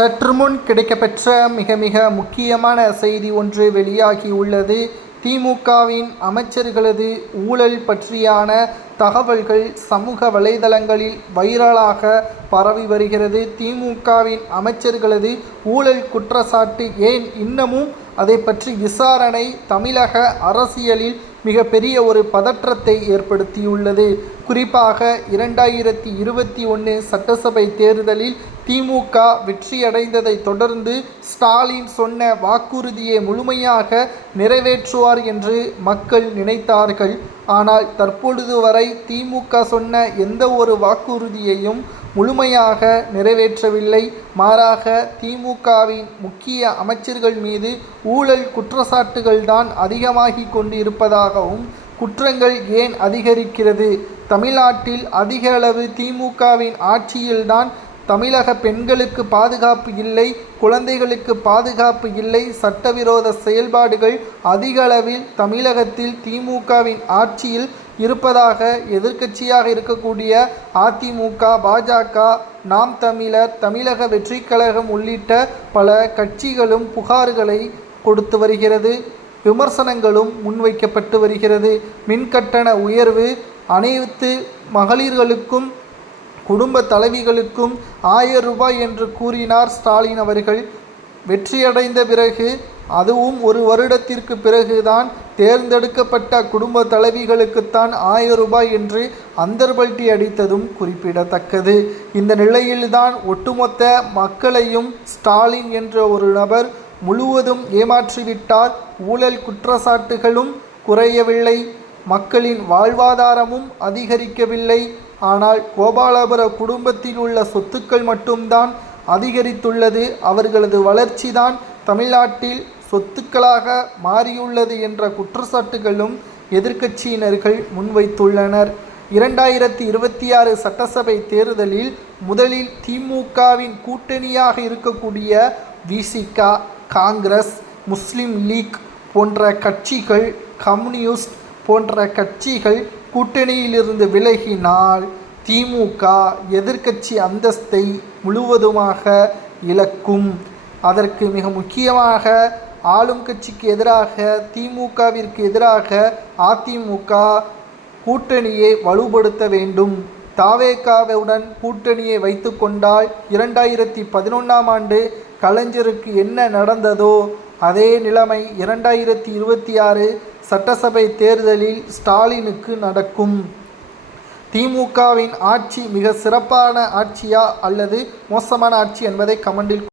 சற்று முன் கிடைக்கப்பெற்ற மிக முக்கியமான செய்தி ஒன்று வெளியாகியுள்ளது. திமுகவின் அமைச்சர்களது ஊழல் பற்றியான தகவல்கள் சமூக வலைதளங்களில் வைரலாக பரவி வருகிறது. திமுகவின் அமைச்சர்களது ஊழல் குற்றச்சாட்டு ஏன் இன்னமும் அதை பற்றி விசாரணை தமிழக அரசியலில் மிகப்பெரிய ஒரு பதற்றத்தை ஏற்படுத்தியுள்ளது. குறிப்பாக 2021 சட்டசபை தேர்தலில் திமுக வெற்றியடைந்ததை தொடர்ந்து ஸ்டாலின் சொன்ன வாக்குறுதியை முழுமையாக நிறைவேற்றுவார் என்று மக்கள் நினைத்தார்கள். ஆனால் தற்பொழுது வரை திமுக சொன்ன எந்த ஒரு வாக்குறுதியையும் முழுமையாக நிறைவேற்றவில்லை. மாறாக திமுகவின் முக்கிய அமைச்சர்கள் மீது ஊழல் குற்றச்சாட்டுகள் தான் அதிகமாகி கொண்டு இருப்பதாகவும், குற்றங்கள் ஏன் அதிகரிக்கிறது, தமிழ்நாட்டில் அதிக அளவு திமுகவின் ஆட்சியில்தான் தமிழக பெண்களுக்கு பாதுகாப்பு இல்லை, குழந்தைகளுக்கு பாதுகாப்பு இல்லை, சட்டவிரோத செயல்பாடுகள் அதிக அளவில் தமிழகத்தில் திமுகவின் ஆட்சியில் இருப்பதாக எதிர்க்கட்சியாக இருக்கக்கூடிய அதிமுக, பாஜக, நாம் தமிழர், தமிழக வெற்றி கழகம் உள்ளிட்ட பல கட்சிகளும் புகார்களை கொடுத்து வருகிறது. விமர்சனங்களும் முன்வைக்கப்பட்டு வருகிறது. மின்கட்டண உயர்வு, அனைத்து மகளிர்களுக்கும் குடும்ப தலைவிகளுக்கும் 1000 ரூபாய் என்று கூறினார் ஸ்டாலின் அவர்கள். வெற்றியடைந்த பிறகு, அதுவும் ஒரு வருடத்திற்கு பிறகுதான் தேர்ந்தெடுக்கப்பட்ட குடும்ப தலைவிகளுக்குத்தான் 1000 ரூபாய் என்று அந்தர்பல்ட்டி அடித்ததும் குறிப்பிடத்தக்கது. இந்த நிலையில்தான் ஒட்டுமொத்த மக்களையும் ஸ்டாலின் என்ற ஒரு நபர் முழுவதும் ஏமாற்றிவிட்டார். ஊழல் குற்றச்சாட்டுகளும் குறையவில்லை, மக்களின் வாழ்வாதாரமும் அதிகரிக்கவில்லை. ஆனால் கோபாலபுர குடும்பத்தில் உள்ள சொத்துக்கள் மட்டும்தான் அதிகரித்துள்ளது. அவர்களது வளர்ச்சிதான் தமிழ்நாட்டில் சொத்துக்களாக மாறியுள்ளது என்ற குற்றச்சாட்டுகளும் எதிர்க்கட்சியினர்கள் முன்வைத்துள்ளனர். 2026 சட்டசபை தேர்தலில் முதலில் திமுகவின் கூட்டணியாக இருக்கக்கூடிய விசிக, காங்கிரஸ், முஸ்லிம் லீக் போன்ற கட்சிகள், கம்யூனிஸ்ட் போன்ற கட்சிகள் கூட்டணியிலிருந்து விலகினால் திமுக எதிர்க்கட்சி அந்தஸ்தை முழுவதுமாக இழக்கும். அதற்கு மிக முக்கியமாக ஆளும் கட்சிக்கு எதிராக, திமுகவிற்கு எதிராக அதிமுக கூட்டணியை வலுப்படுத்த வேண்டும். தவேகாவுடன் கூட்டணியை வைத்து கொண்டால் 2011ஆம் ஆண்டு கலைஞருக்கு என்ன நடந்ததோ அதே நிலைமை 2026 சட்டசபை தேர்தலில் ஸ்டாலினுக்கு நடக்கும். திமுகவின் ஆட்சி மிக சிறப்பான ஆட்சியா அல்லது மோசமான ஆட்சி என்பதை கமெண்டில்